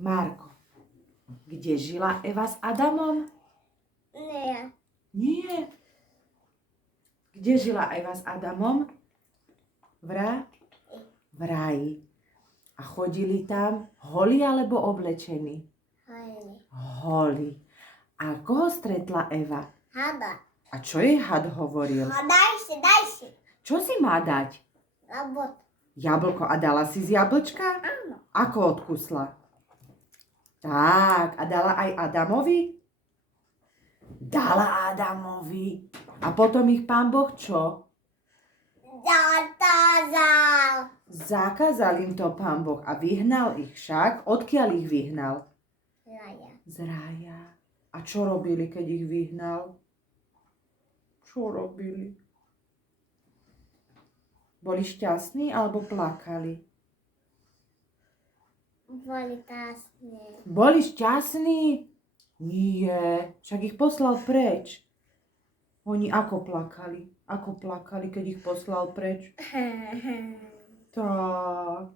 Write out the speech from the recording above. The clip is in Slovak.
Marko, kde žila Eva s Adamom? Nie. Nie. Kde žila Eva s Adamom? V raji. A chodili tam holí alebo oblečení? Holí. A koho stretla Eva? Hada. A čo jej had hovoril? Daj si. Čo si má dať? Jablko. A dala si z jablčka? Áno. Ako odkusla? Tak. A dala aj Adamovi? Dala Adamovi. A potom ich Pán Boh čo? Zakázal. Zakázal im to Pán Boh a vyhnal ich však. Odkiaľ ich vyhnal? Z rája. A čo robili, keď ich vyhnal? Čo robili? Boli šťastní alebo plakali? Boli šťastní? Nie, však ich poslal preč. Oni ako plakali? Ako plakali, keď ich poslal preč? Tak.